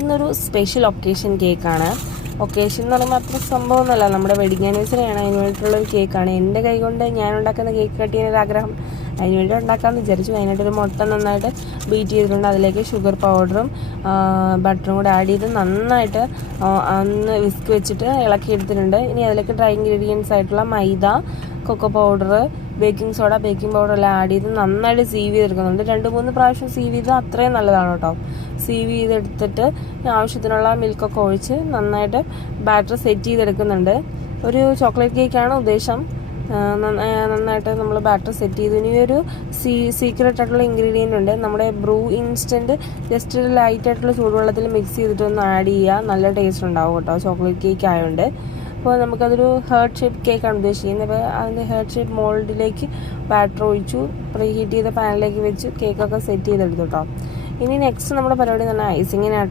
ഇന്നൊരു special occasion കേക്കാണ്. Occasion എന്ന് പറയുമ്പോൾ അത്ര സംഭവമൊന്നുമല്ല, നമ്മുടെ വെഡിങ് ആനിവേഴ്സറി ആണ്, അതിന് വേണ്ടിയിട്ടുള്ളൊരു കേക്കാണ്. എൻ്റെ കൈ കൊണ്ട് ഞാൻ ഉണ്ടാക്കുന്ന കേക്ക് കട്ട് ചെയ്യാനൊരാഗ്രഹം, അതിന് വേണ്ടി ഉണ്ടാക്കാമെന്ന് വിചാരിച്ചു. അതിനായിട്ടൊരു മുട്ട നന്നായിട്ട് ബീറ്റ് ചെയ്തിട്ടുണ്ട്. അതിലേക്ക് ഷുഗർ പൗഡറും ബട്ടറും കൂടെ ആഡ് ചെയ്ത് നന്നായിട്ട് ഒന്ന് വിസ്ക് വെച്ചിട്ട് ഇളക്കി എടുത്തിട്ടുണ്ട്. ഇനി അതിലേക്ക് ഡ്രൈ ഇൻഗ്രീഡിയൻസ് ആയിട്ടുള്ള മൈദ, cocoa powder, baking soda, baking powder എല്ലാം ആഡ് ചെയ്ത് നന്നായിട്ട് സീവ് ചെയ്തെടുക്കുന്നുണ്ട്. 2-3 പ്രാവശ്യം സീവ് ചെയ്ത് അത്രയും നല്ലതാണ് കേട്ടോ. സീവ് ചെയ്തെടുത്തിട്ട് ആവശ്യത്തിനുള്ള മിൽക്കൊക്കെ ഒഴിച്ച് നന്നായിട്ട് ബാറ്റർ സെറ്റ് ചെയ്തെടുക്കുന്നുണ്ട്. ഒരു ചോക്ലേറ്റ് കേക്കാണ് ഉദ്ദേശം. നന്നായിട്ട് നമ്മൾ ബാറ്റർ സെറ്റ് ചെയ്തു. ഇനി ഒരു സീക്രട്ട് ആയിട്ടുള്ള ഇൻഗ്രീഡിയൻ്റ് ഉണ്ട്. നമ്മുടെ ബ്രൂ ഇൻസ്റ്റൻറ്റ് ജസ്റ്റ് ഒരു ലൈറ്റ് ആയിട്ടുള്ള ചൂടുവെള്ളത്തിൽ മിക്സ് ചെയ്തിട്ട് ഒന്ന് ആഡ് ചെയ്യുക. നല്ല ടേസ്റ്റ് ഉണ്ടാവും കേട്ടോ, ചോക്ലേറ്റ് കേക്ക് ആയതുകൊണ്ട്. അപ്പോൾ നമുക്കതൊരു ഹേർട്ട് ഷേപ്പ് കേക്കാണ് ഉദ്ദേശിക്കുന്നത്. അപ്പോൾ അതിൻ്റെ ഹേർട്ട് ഷേപ്പ് മോൾഡിലേക്ക് ബാറ്റർ ഒഴിച്ചു, പ്രീ ഹീറ്റ് ചെയ്ത പാനിലേക്ക് വെച്ച് കേക്കൊക്കെ സെറ്റ് ചെയ്തെടുത്തു കേട്ടോ. ഇനി നെക്സ്റ്റ് നമ്മുടെ പരിപാടി എന്ന് പറഞ്ഞാൽ ഐസിങ്ങിനാണ്.